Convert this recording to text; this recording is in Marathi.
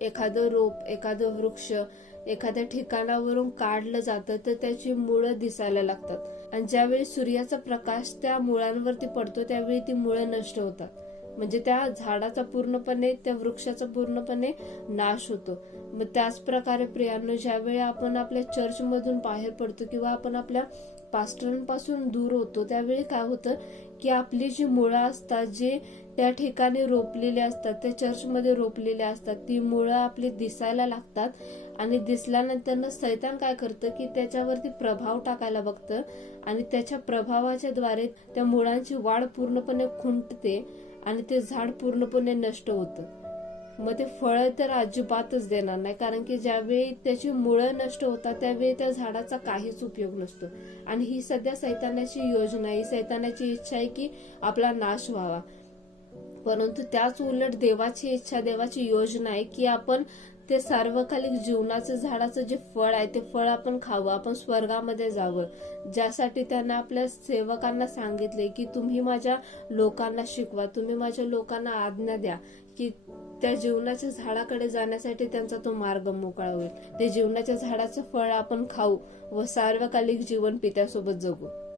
एखादं रोप, एखादं वृक्ष एखाद्या ठिकाणावरून काढलं जातं तर त्याची मुळं दिसायला लागतात आणि ज्यावेळी सूर्याचा प्रकाश त्या मुळांवरती पडतो त्यावेळी ती मुळं नष्ट होतात. म्हणजे त्या झाडाचा पूर्णपणे, त्या वृक्षाचा पूर्णपणे नाश होतो. मग त्याच प्रकारे प्रियांनो, ज्यावेळी आपण आपल्या चर्चमधून बाहेर पडतो किंवा आपण आपल्या पास्टरांपासून दूर होतो त्यावेळी काय होतं की आपली जी मुळं असतात, जे त्या ठिकाणी रोपलेले असतात, त्या चर्चमध्ये रोपलेले असतात, ती मुळं आपली दिसायला लागतात आणि दिसल्यानंतर सैतान काय करतं की त्याच्यावरती प्रभाव टाकायला बघतं आणि त्याच्या प्रभावाच्या द्वारे त्या मुळांची वाढ पूर्णपणे खुंटते आणि ते झाड पूर्णपणे नष्ट होतं. मग ते फळं तर अजिबातच देणार नाही, कारण की ज्यावेळी त्याची मुळं नष्ट होतात त्यावेळी त्या झाडाचा काहीच उपयोग नसतो. आणि ही सध्या सैतानाची योजना आहे, सैतानाची इच्छा आहे की आपला नाश व्हावा. परंतु त्याच उलट देवाची इच्छा, देवाची योजना आहे की आपण ते सार्वकालिक जीवनाचं झाडाचं जे फळ आहे ते फळ आपण खावं, आपण स्वर्गामध्ये जावं. ज्यासाठी त्यानं आपल्या सेवकांना सांगितले की तुम्ही माझ्या लोकांना शिकवा, तुम्ही माझ्या लोकांना आज्ञा द्या की त्या जीवनाच्या झाडाकडे जाण्यासाठी त्यांचा तो मार्ग मोकळा होईल. ते जीवनाच्या झाडाचं फळ आपण खाऊ व सार्वकालिक जीवन पित्यासोबत जगू.